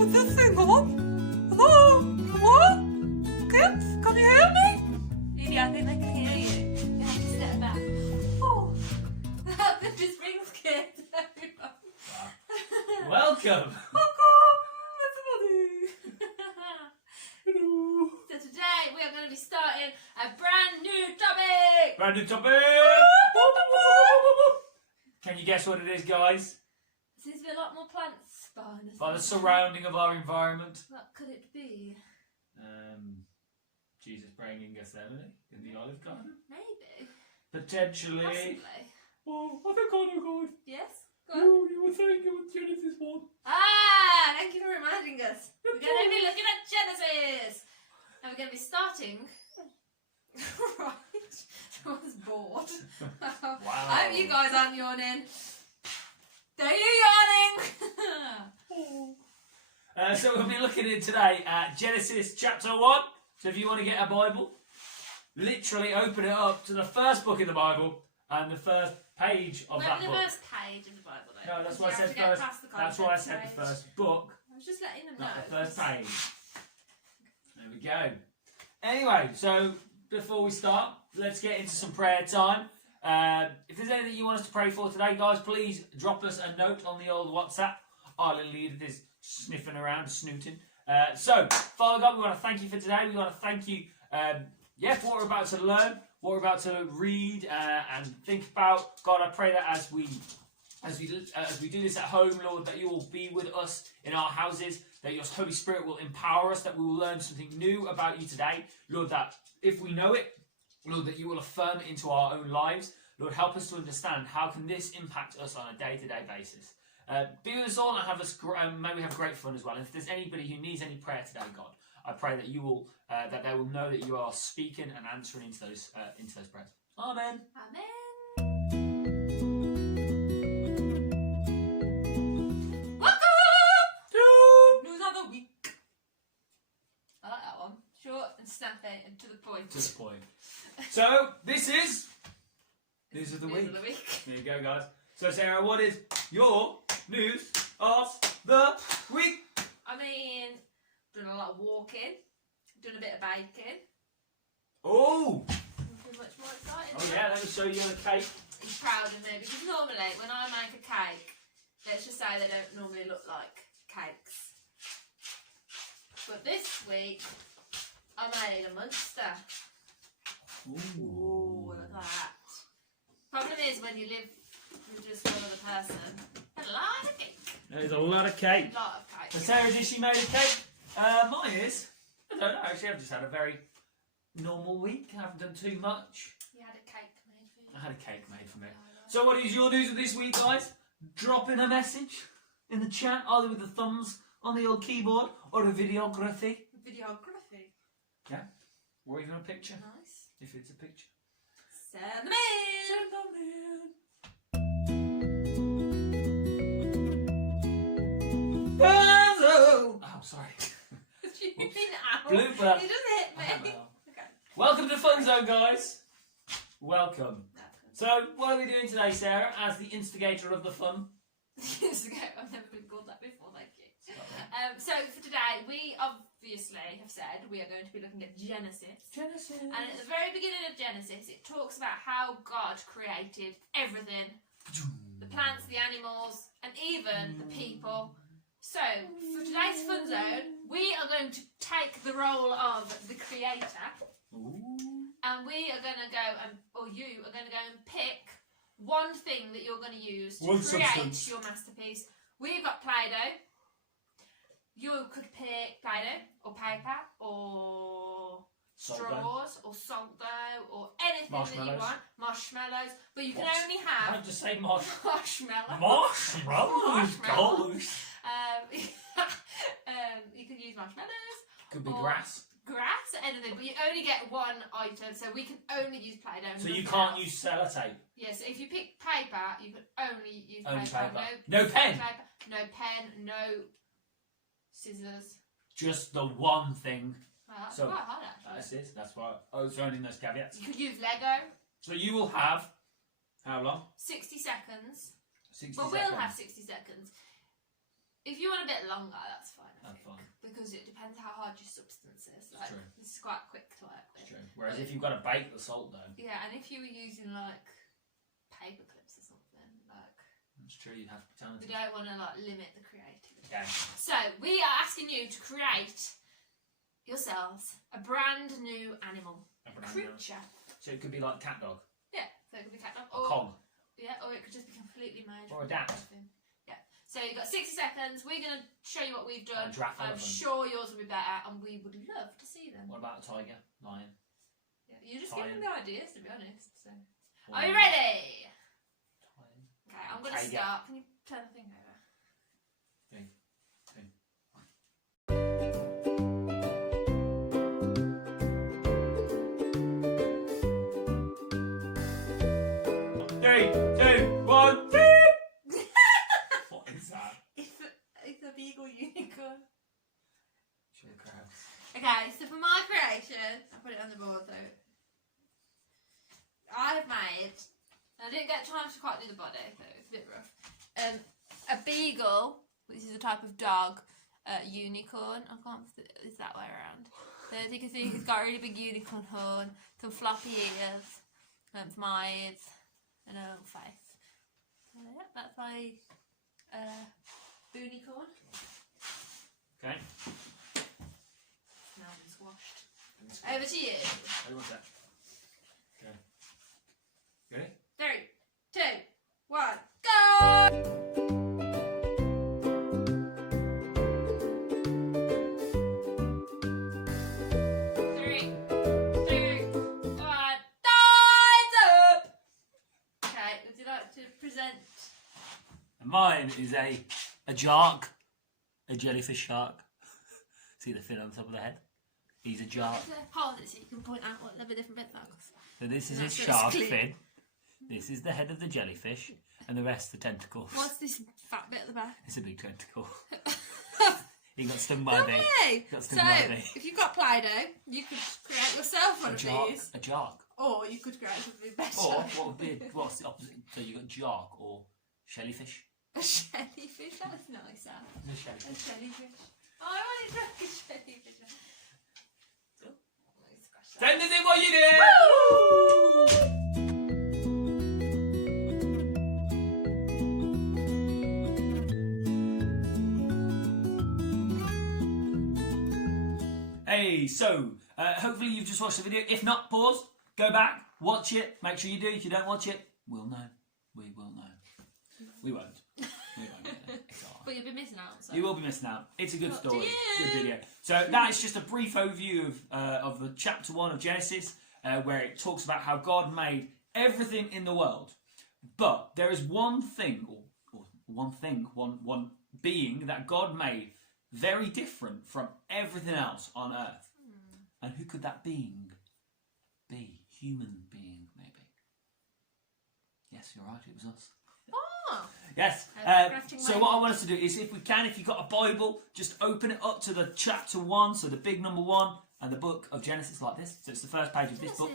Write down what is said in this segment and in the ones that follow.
put this thing on. Hello? What? Kids, can you hear me? Yeah, I think they can hear you. You have to step back. Oh. This brings kids, everyone. Welcome! Welcome, everybody. Hello. So today we are going to be starting a brand new topic. Brand new topic! Can you guess what it is, guys? There seems to be a lot more plants behind us. By the surrounding of our environment. What could it be? Jesus praying in Gethsemane in the Olive Garden. Maybe. Potentially. Possibly. Oh, I think I know, God. Yes? Go on. You were saying it was Genesis 1. Ah, thank you for reminding us. We're going to be looking at Genesis. And we're going to be starting... right. Someone's bored. Wow. I hope you guys aren't yawning. Are you yawning? So we'll be looking in today at Genesis chapter 1. So if you want to get a Bible, literally open it up to the first book in the Bible and the first page of that the book. first page in the Bible, though. No, that's why I You have said to get first. past the That's why I contents said the page. first book, I was just letting them know. not the first page. There we go. Anyway, so before we start, let's get into some prayer time. If there's anything you want us to pray for today, guys, please drop us a note on the old WhatsApp. Our little Edith is sniffing around, snooting. So, Father God, we want to thank you for today. We want to thank you, for what we're about to learn, what we're about to read and think about. God, I pray that as we do this at home, Lord, that you will be with us in our houses, that your Holy Spirit will empower us, that we will learn something new about you today. Lord, that if we know it, Lord, that you will affirm it into our own lives. Lord, help us to understand how can this impact us on a day-to-day basis. Be with us all and have us. May we have great fun as well. And if there's anybody who needs any prayer today, God, I pray that you will, that they will know that you are speaking and answering into those prayers. Amen. Amen. Welcome to News of the Week. I like that one. Short and snappy and to the point. To the point. So this is News of the News Week. of the week. There you go, guys. So Sarah, what is your news of the week? I mean, done a lot of walking, done a bit of baking. Oh! Nothing much more exciting. Oh yeah, let me show you the cake. He's proud of me because normally when I make a cake, let's just say they don't normally look like cakes. But this week, I made a monster. Ooh, look at that. Problem is when you live with just one other person, a lot of cake. There's a lot of cake. A lot of cake. So Sarah, did she made a cake? Mine is. I don't know, actually I've just had a very normal week. I haven't done too much. You had a cake made for you. I had a cake made for me. So what is your news of this week, guys? Drop in a message in the chat, either with the thumbs on the old keyboard or a videography. Videography. Yeah. Or even a picture, Nice. if it's a picture. Send them in. Send them in. Oh, sorry. You mean ow? Blooper. You just hit me. Well. Okay. Welcome to Fun Zone, guys. Welcome. So, what are we doing today, Sarah, as the instigator of the fun? I've never been called that before, thank you. So for today, we obviously have said we are going to be looking at Genesis. Genesis. And at the very beginning of Genesis, it talks about how God created everything. The plants, the animals, and even the people. So, for today's Fun Zone, we are going to take the role of the creator. Ooh. And we are going to go, or you are going to go and pick one thing that you're going to use to create substance. your masterpiece. We've got Play-Doh. You could pick Play-Doh, or paper, or Salt straws, or salt dough, or anything that you Marshmallows. want. Marshmallows. But you can What? only I have have to say marshmallows. marshmallows. Marshmallows, Marshmallows. gosh. You can use marshmallows. Could be Or grass. Grass, anything, but you only get one item, so we can only use Play-Doh. So you nothing can't else. use sellotape. Yeah, so if you pick paper, you can only use Only paper. paper. No pen. Paper, no pen, no scissors. Just the one thing. Well, that's So, quite hard actually. That's it. That's why I was throwing in those caveats. You could use Lego. So you will have how long? 60 seconds. 60 Well, seconds. we'll have 60 seconds. If you want a bit longer, that's fine. That's fine. Because it depends how hard your substance is. Like, true. this is quite quick to work with. True. Whereas if you've got to bake the salt dough, Yeah, and if you were using like paper clips or something, like that's true. You'd have to be talented. we don't want to like limit the creativity. Okay. So we are asking you to create yourselves a brand new animal, A a brand new- creature. So it could be like cat dog, Yeah, so it could be cat dog, a cog, yeah, or it could just be completely made. or a from dat. nothing. Yeah. So you've got 60 seconds. We're gonna show you what we've done. A giraffe, I'm elephant. sure yours will be better, and we would love to see them. What about a tiger, lion? Yeah, you're just Lion. giving me ideas, to be honest. So. Or Are you a ready? lion? Okay, I'm gonna Tiger. start. Can you turn the thing over? 3, 2, 1. 3, 2, 1. What is that? It's a beagle unicorn. Show the crowd. Okay, so for my creation, I put it on the board though. I've made, I didn't get time to quite do the body, so it's a bit rough. A beagle, which is a type of dog, unicorn. I can't. It's that way around. So as you can see, he's got a really big unicorn horn, some floppy ears, some eyes, and a little face. So yeah, that's my unicorn. Okay. Now it's washed. Over to you. Who wants that? Okay. Ready? 3, 2, 1, go! 3, 2, 1, time's up! Okay, would you like to present? And mine is a shark, a jellyfish shark. See the fin on top of the head? He's a shark. Hold it so you can point out what the different bits are. So this is That's his so shark clear. fin. This is the head of the jellyfish, and the rest the tentacles. What's this fat bit at the back? It's a big tentacle. He got stung by a No bee. way! Got So, stung by a bee. if you've got Play-Doh, you could create yourself one A of jark. these. A jark. Or you could create something better. Or what would be what's the opposite? So you got jark or jellyfish. A jellyfish? That's nicer. A A jellyfish. jellyfish. Oh, I want to try a jellyfish. Oh, let me scratch that. Send us in what you did! Hey, so hopefully you've just watched the video. If not, pause, go back, watch it. Make sure you do. If you don't watch it, we'll know. We will know. We won't. We won't get there. It's all right. But you'll be missing out. So. You will be missing out. It's a good Up to story, you. good video. So that is just a brief overview of the chapter 1 of Genesis, where it talks about how God made everything in the world. But there is one thing, or one being that God made very different from everything else on earth. And who could that being be? Human being, maybe. Yes, you're right. It was us. Oh! Yes. Crafting So my- what I want us to do is, if we can, if you've got a Bible, just open it up to the chapter 1, so the big number 1, and the book of Genesis like this. So it's the first page of this book.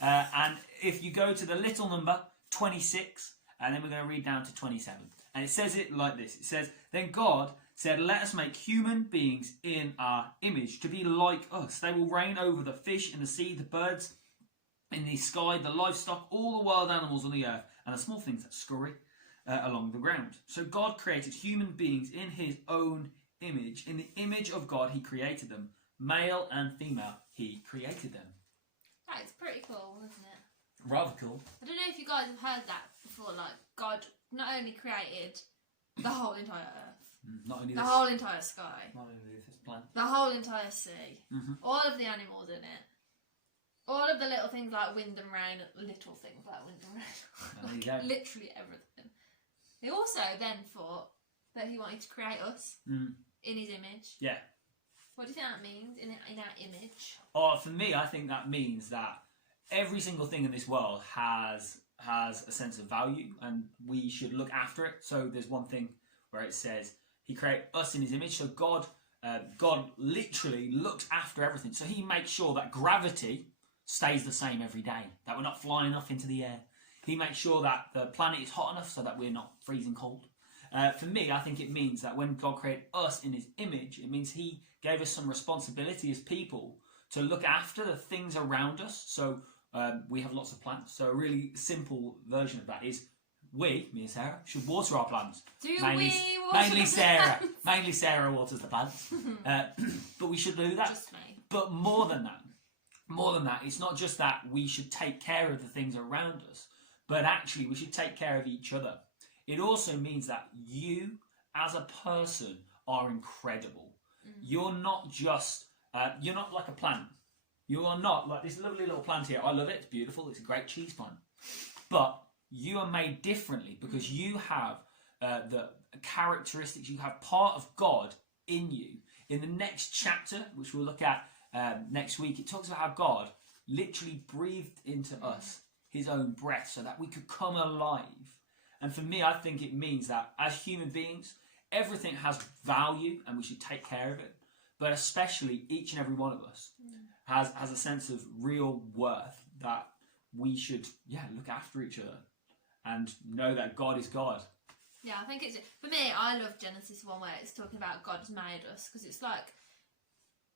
And if you go to the little number 26, and then we're going to read down to 27. And it says it like this. It says, "Then God said, let us make human beings in our image, to be like us. They will reign over the fish in the sea, the birds in the sky, the livestock, all the wild animals on the earth, and the small things that scurry along the ground." So God created human beings in his own image. In the image of God, he created them. Male and female, he created them. That is pretty cool, isn't it? Rather cool. I don't know if you guys have heard that before. Like, God not only created the whole entire earth, Not only the this, whole entire sky, not only this plant. the whole entire sea, Mhm. all of the animals in it, all of the little things like wind and rain, little things like wind and rain, There you go. literally everything. He also then thought that he wanted to create us in his image. Yeah. What do you think that means, in our image? Or for me, I think that means that every single thing in this world has a sense of value, and we should look after it. So there's one thing where it says he created us in his image. So God literally looks after everything. So he makes sure that gravity stays the same every day, that we're not flying off into the air. He makes sure that the planet is hot enough so that we're not freezing cold. For me, I think it means that when God created us in his image, it means he gave us some responsibility as people to look after the things around us. So we have lots of plants. So a really simple version of that is me and Sarah, should water our plants. Mainly Sarah. Mainly Sarah waters the plants. But we should do that. Just me. But more than that, it's not just that we should take care of the things around us, but actually we should take care of each other. It also means that you, as a person, are incredible. You're not just, you're not like a plant. You are not like this lovely little plant here. I love it. It's beautiful. It's a great cheese plant. But you are made differently because you have the characteristics. You have part of God in you. In the next chapter, which we'll look at next week, it talks about how God literally breathed into us his own breath so that we could come alive. And for me, I think it means that as human beings, everything has value and we should take care of it. But especially each and every one of us has a sense of real worth that we should, look after each other and know that God is God. Yeah, I think it's, for me, I love Genesis 1 where it's talking about God has made us, because it's like,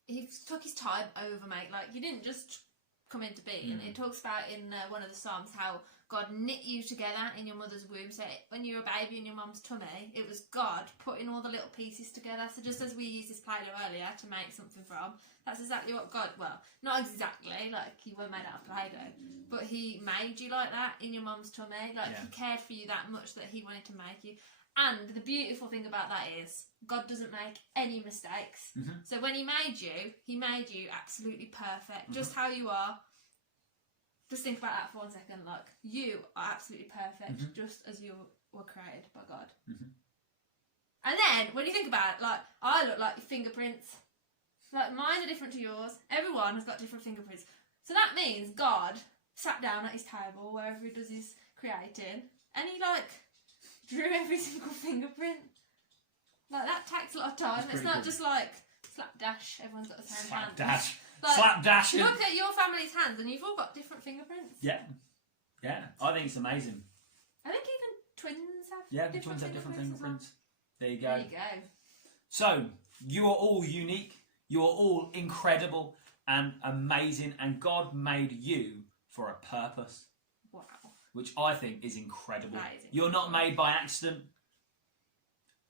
he took his time over, mate. Like, you didn't just come into being. It talks about in one of the Psalms how God knit you together in your mother's womb. So when you were a baby in your mum's tummy, it was God putting all the little pieces together. So just as we used this Play-Doh earlier to make something from, that's exactly what God, well, not exactly, like you weren't made out of Play-Doh, but he made you like that in your mum's tummy. Like he cared for you that much that he wanted to make you. And the beautiful thing about that is God doesn't make any mistakes. So when he made you absolutely perfect, just how you are. Just think about that for 1 second. Like, you are absolutely perfect, just as you were created by God. And then, when you think about it, like, I look like your fingerprints. Like, mine are different to yours. Everyone has got different fingerprints. So that means God sat down at his table, wherever he does his creating, and he, like, drew every single fingerprint. Like, that takes a lot of time. It's not just like slapdash, everyone's got the same hand. Slapdash. Like, Slapdash. look at your family's hands and you've all got different fingerprints. Yeah. I think it's amazing. I think even twins have the twins have different fingerprints. There you go. There you go. So, you are all unique. You are all incredible and amazing. And God made you for a purpose. Wow. Which I think is incredible. That is You're not made by accident.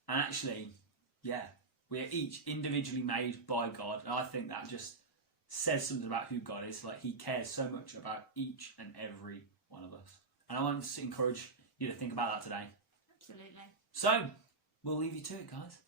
And actually, we are each individually made by God. And I think that just says something about who God is. Like, he cares so much about each and every one of us. And I want to encourage you to think about that today. Absolutely. So, we'll leave you to it, guys.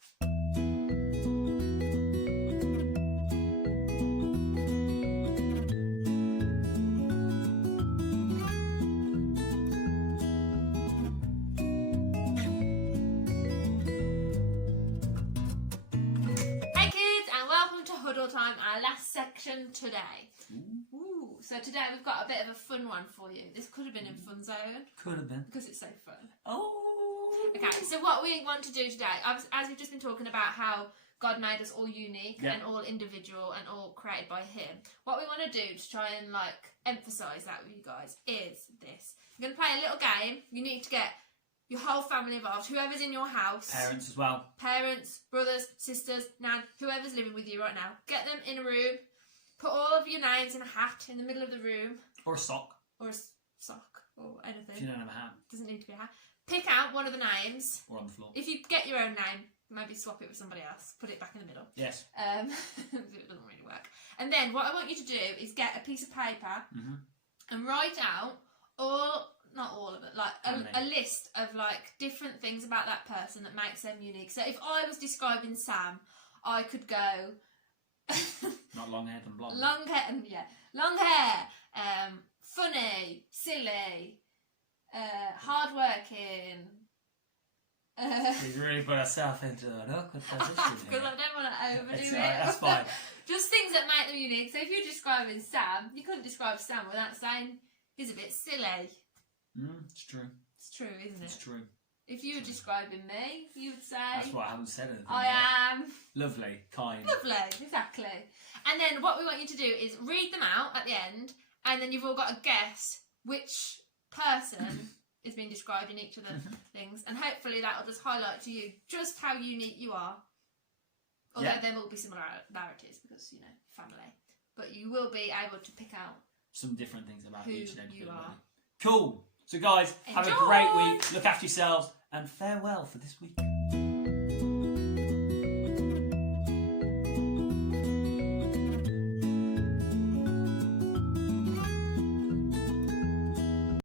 Huddle time, our last section today. Ooh. So today we've got a bit of a fun one for you. This could have been in Fun Zone. Could have been. Because it's so fun. Oh. Okay, so what we want to do today, as we've just been talking about how God made us all unique and all individual and all created by him, what we want to do to try and like emphasise that with you guys is this. We're going to play a little game. You need to get your whole family involved, whoever's in your house. Parents as well. Parents, brothers, sisters, nan, whoever's living with you right now. Get them in a room. Put all of your names in a hat in the middle of the room. Or a sock. Or a sock. Or anything. If you don't have a hat. Doesn't need to be a hat. Pick out one of the names. Or on the floor. If you get your own name, maybe swap it with somebody else. Put it back in the middle. Yes. It doesn't really work. And then what I want you to do is get a piece of paper and write out not all of it, like a list of like different things about that person that makes them unique. So if I was describing Sam, I could go not long haired and blonde. Long hair, funny, silly, hardworking. She's really put herself into an awkward position. Because I don't want to overdo it. That's fine. Just things that make them unique. So if you're describing Sam, you couldn't describe Sam without saying he's a bit silly. It's true. It's true, isn't it? It's true. If you were describing me, you would say... That's why I haven't said anything. I am... Lovely, kind. Lovely, exactly. And then what we want you to do is read them out at the end, and then you've all got to guess which person is being described in each of the things, and hopefully that will just highlight to you just how unique you are. Although there will be similarities because, you know, family. But you will be able to pick out some different things about who each and every you are. Cool. So guys, have a Enjoy. great week. Look after yourselves and farewell for this week.